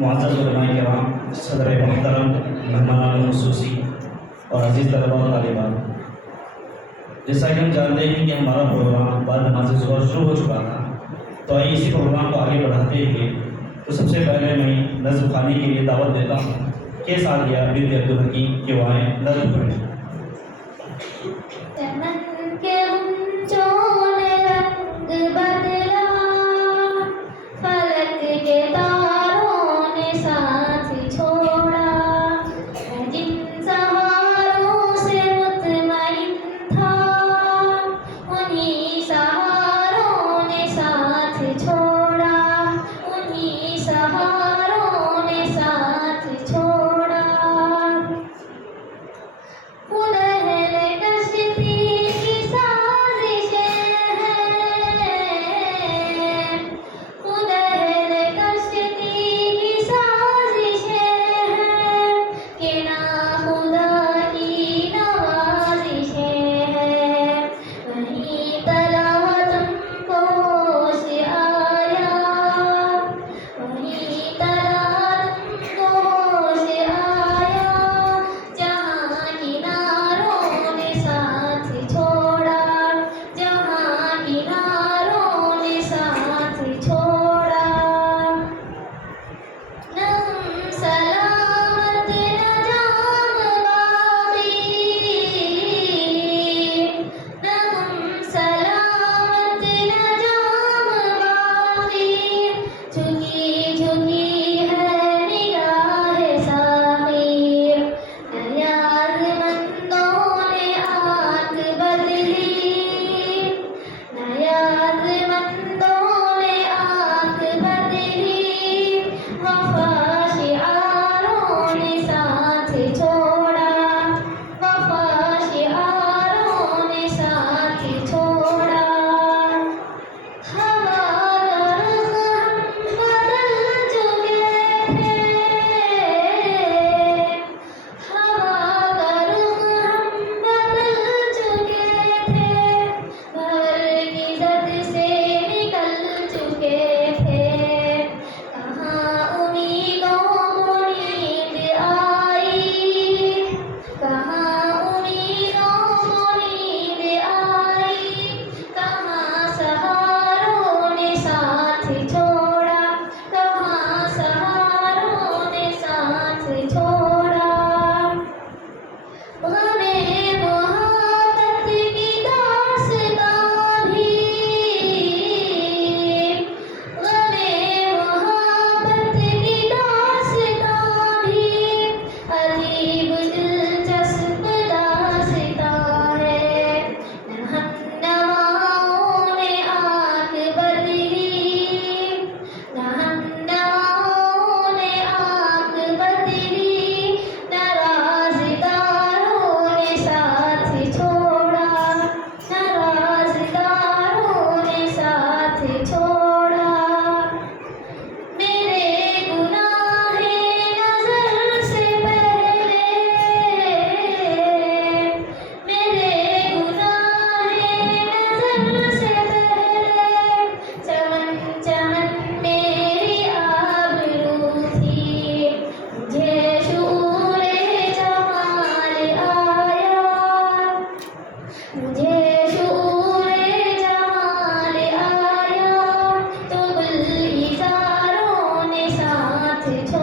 मुअज़्ज़ज़ उलमाए किराम, सदर मोहतरम, मेहमान खुसूसी और अज़ीज़ तलबा और तालिबात, जैसा कि हम जानते हैं कि हमारा प्रोग्राम बाद नमाज़ ज़ुहर शुरू हो चुका था, तो आइए इसी प्रोग्राम को आगे बढ़ाते हुए तो सबसे पहले मैं नज़्म ख़वानी के लिए दावत देता हूँ के सादिया बिन्त अब्दुल हकीम के वाएँ नज़्म पढ़ें। to